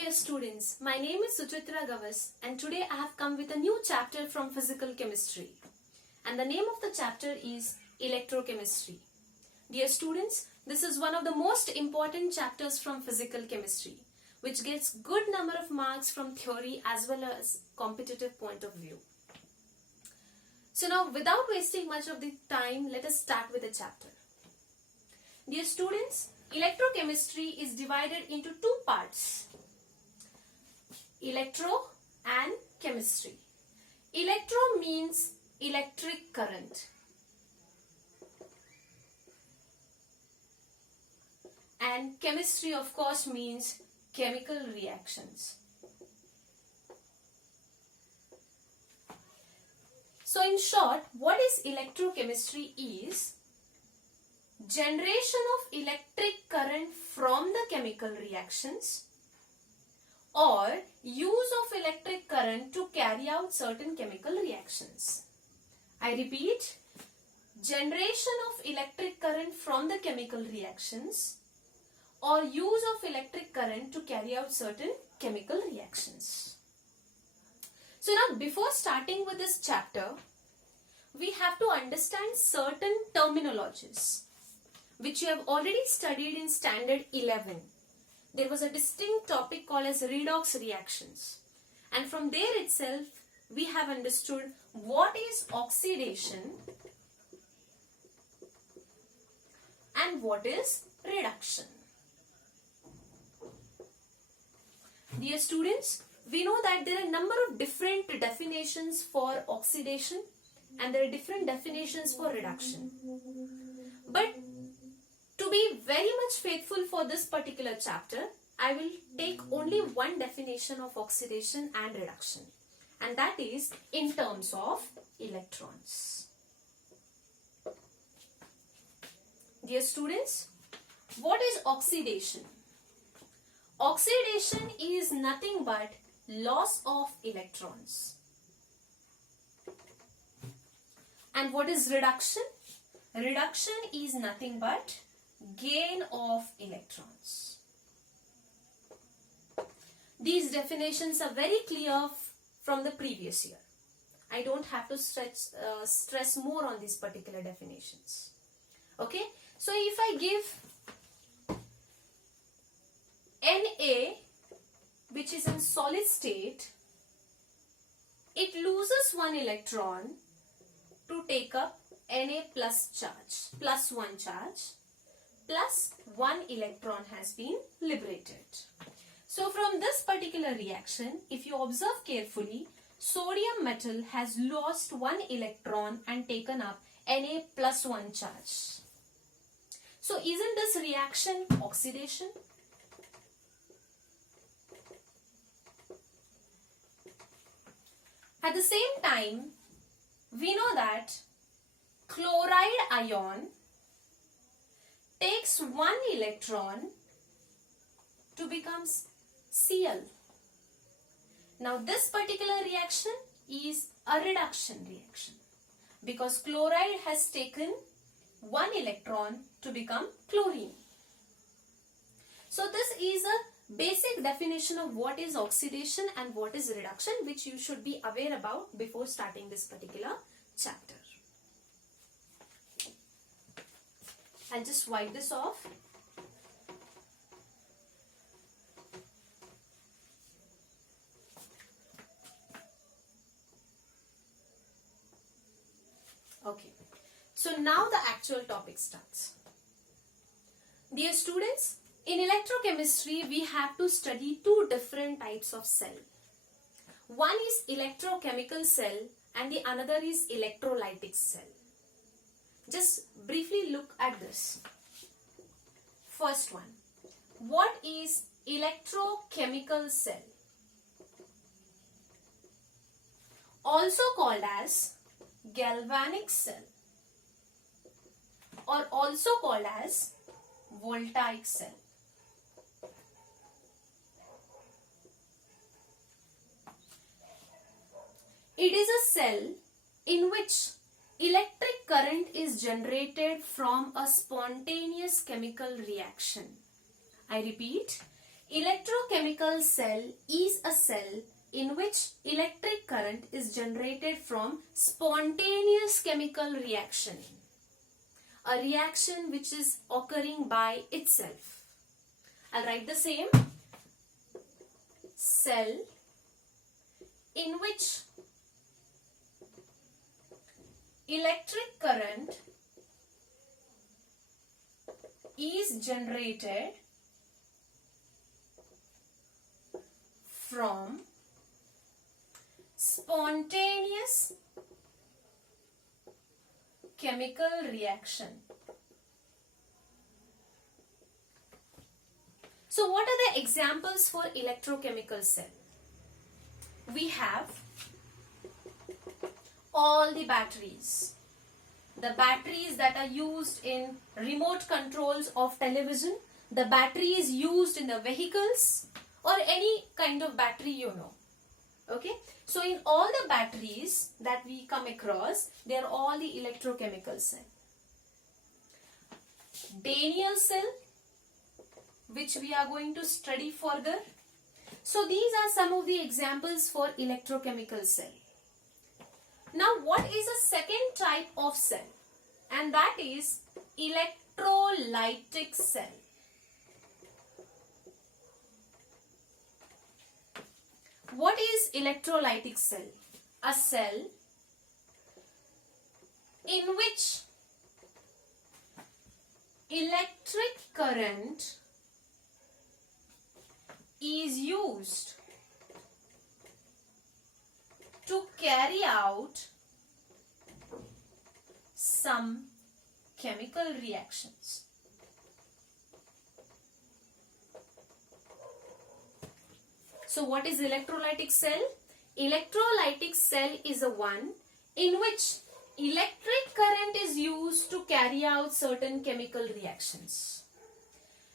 dear students, my name is Suchitra Gavas and today I have come with a new chapter from physical chemistry. And the name of the chapter is Electrochemistry. Dear students, this is one of the most important chapters from physical chemistry, which gets good number of marks from theory as well as competitive point of view. So now, without wasting much of the time, let us start with the chapter. Dear students, electrochemistry is divided into two parts, electro and chemistry. Electro means electric current and chemistry of course means chemical reactions. So in short, what is electrochemistry is generation of electric current from the chemical reactions or use of electric current to carry out certain chemical reactions. I repeat, generation of electric current from the chemical reactions or use of electric current to carry out certain chemical reactions. So now, before starting with this chapter, we have to understand certain terminologies which you have already studied in standard 11. There was a distinct topic called as redox reactions, and from there itself we have understood what is oxidation and what is reduction. Dear students, we know that there are a number of different definitions for oxidation and there are different definitions for reduction. But to be very much faithful for this particular chapter, I will take only one definition of oxidation and reduction, and that is in terms of electrons. Dear students, what is oxidation? Oxidation is nothing but loss of electrons. And what is reduction? Reduction is nothing but gain of electrons. These definitions are very clear from the previous year. I don't have to stress more on these particular definitions. Okay, so if I give Na, which is in solid state, it loses one electron to take up Na plus charge, plus one charge, plus one electron has been liberated. So from this particular reaction, if you observe carefully, sodium metal has lost one electron and taken up Na plus one charge. So isn't this reaction oxidation? At the same time, we know that chloride ion takes one electron to become Cl. Now this particular reaction is a reduction reaction because chloride has taken one electron to become chlorine. So this is a basic definition of what is oxidation and what is reduction, which you should be aware about before starting this particular chapter. I'll just wipe this off. Okay, so now the actual topic starts. Dear students, in electrochemistry, we have to study two different types of cell. One is electrochemical cell and the another is electrolytic cell. Just briefly look at this. First one, what is electrochemical cell? Also called as galvanic cell or also called as voltaic cell. It is a cell in which electric current is generated from a spontaneous chemical reaction. I repeat, Electrochemical cell is a cell in which electric current is generated from spontaneous chemical reaction. A reaction which is occurring by itself. I'll write the same. Cell in which electric current is generated from spontaneous chemical reaction. So what are the examples for electrochemical cell? We have all the batteries. The batteries that are used in remote controls of television, the batteries used in the vehicles, or any kind of battery you know. Okay, so in all the batteries that we come across, they are all the electrochemical cell. Daniel cell, which we are going to study further. So these are some of the examples for electrochemical cell. Now what is a second type of cell? And that is electrolytic cell. What is electrolytic cell? A cell in which electric current is used to carry out some chemical reactions. So what is electrolytic cell? Electrolytic cell is the one in which electric current is used to carry out certain chemical reactions.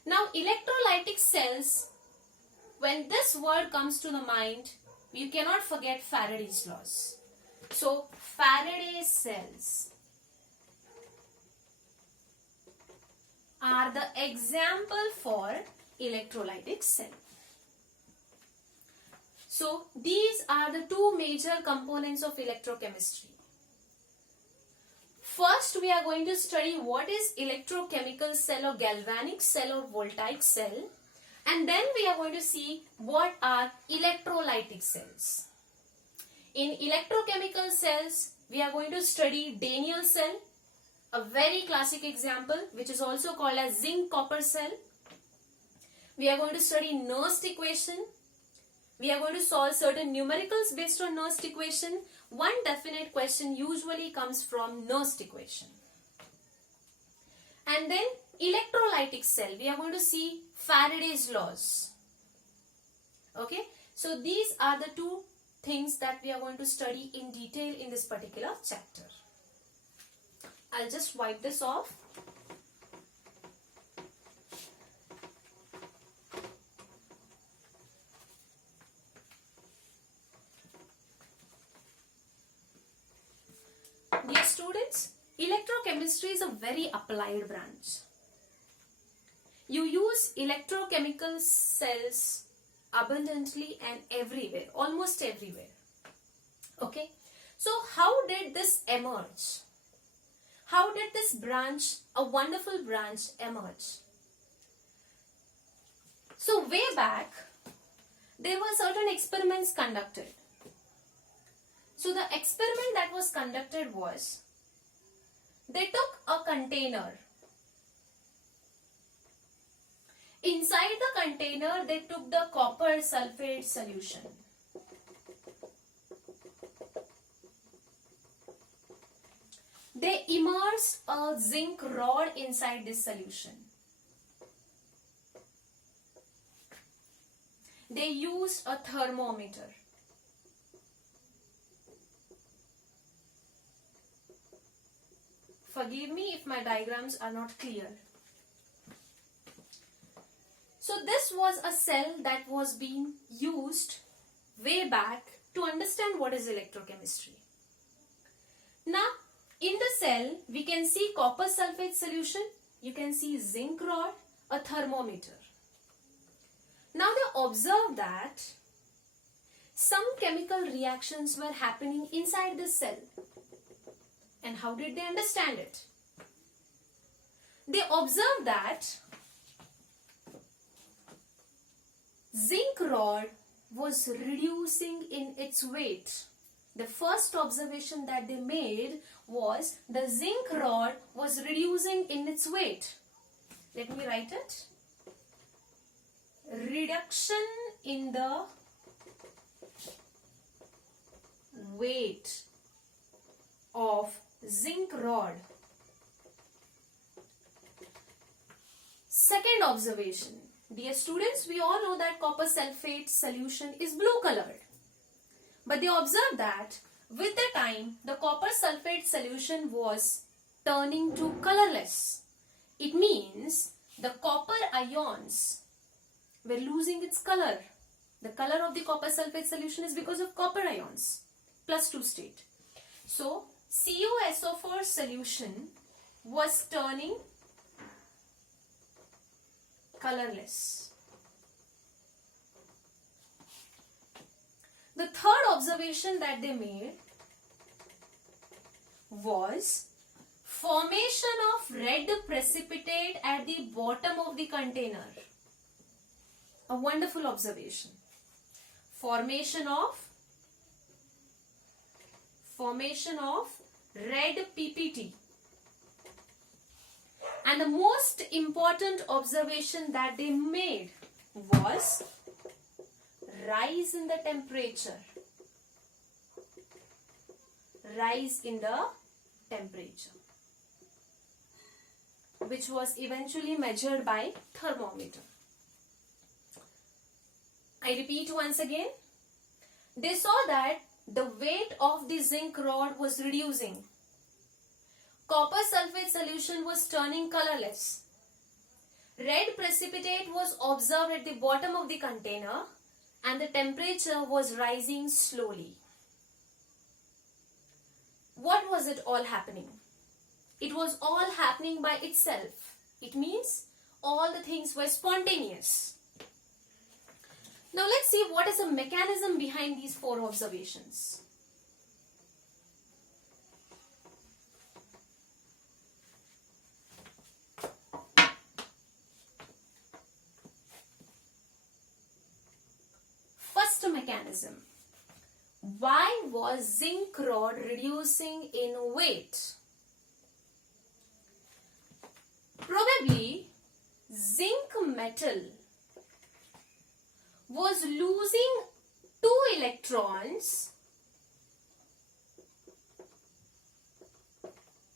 Now electrolytic cells, when this word comes to the mind, you cannot forget Faraday's laws. So Faraday's cells are the example for electrolytic cell. So these are the two major components of electrochemistry. First, we are going to study what is electrochemical cell or galvanic cell or voltaic cell, and then we are going to see what are electrolytic cells. In electrochemical cells, we are going to study Daniel cell, a very classic example, which is also called as zinc copper cell. We are going to study Nernst equation. We are going to solve certain numericals based on Nernst equation. One definite question usually comes from Nernst equation. And then electrolytic cell, we are going to see Faraday's laws. Okay, so these are the two things that we are going to study in detail in this particular chapter. I'll just wipe this off. Dear students, electrochemistry is a very applied branch. You use electrochemical cells abundantly and everywhere, almost everywhere. Okay, so how did this emerge? How did this branch, a wonderful branch, emerge? So way back, there were certain experiments conducted. So the experiment that was conducted was, they took a container. Inside the container, they took the copper sulfate solution. They immersed a zinc rod inside this solution. They used a thermometer. Forgive me if my diagrams are not clear. So this was a cell that was being used way back to understand what is electrochemistry. Now, in the cell, we can see copper sulfate solution, you can see zinc rod, a thermometer. Now observed that some chemical reactions were happening inside the cell. And how did they understand it? They observed that zinc rod was reducing in its weight. The first observation that they made was the zinc rod was reducing in its weight. Let me write it. Reduction in the weight of zinc rod. Second observation. Dear students, we all know that copper sulfate solution is blue colored. But they observed that with the time, the copper sulfate solution was turning to colorless. It means the copper ions were losing its color. The color of the copper sulfate solution is because of copper ions, +2 state. So, CuSO4 solution was turning colorless. The third observation that they made was formation of red precipitate at the bottom of the container. A wonderful observation. Formation of red PPT. And the most important observation that they made was rise in the temperature. Rise in the temperature, which was eventually measured by thermometer. I repeat once again. They saw that the weight of the zinc rod was reducing. Copper sulfate solution was turning colorless. Red precipitate was observed at the bottom of the container and the temperature was rising slowly. What was it all happening? It was all happening by itself. It means all the things were spontaneous. Now let's see what is the mechanism behind these 4 observations. First mechanism. Why was zinc rod reducing in weight? Probably zinc metal was losing 2 electrons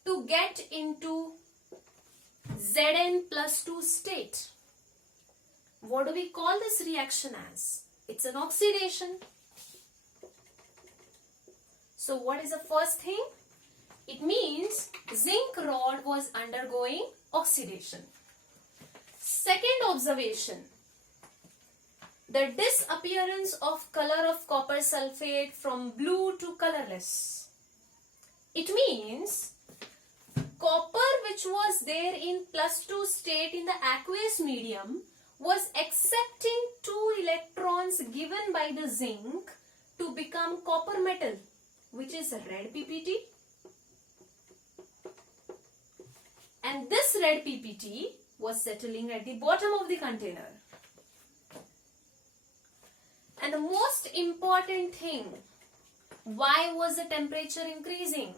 to get into Zn+2 state. What do we call this reaction as? It's an oxidation. So what is the first thing? It means zinc rod was undergoing oxidation. Second observation. The disappearance of color of copper sulfate from blue to colorless. It means copper, which was there in +2 state in the aqueous medium, was accepting 2 electrons given by the zinc to become copper metal, which is red PPT. And this red PPT was settling at the bottom of the container. And the most important thing, why was the temperature increasing?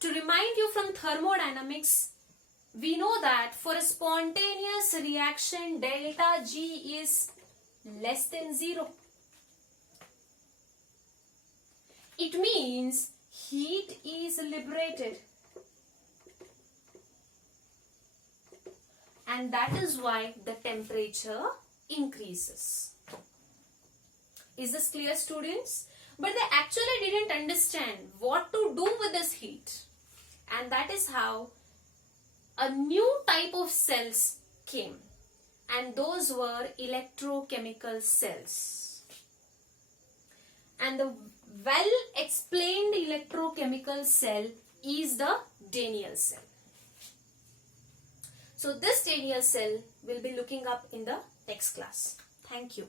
To remind you from thermodynamics, we know that for a spontaneous reaction, delta G is less than 0. It means heat is liberated. And that is why the temperature increases. Is this clear, students? But they actually didn't understand what to do with this heat. And that is how a new type of cells came. And those were electrochemical cells. And the well-explained electrochemical cell is the Daniell cell. So this radial cell will be looking up in the next class. Thank you.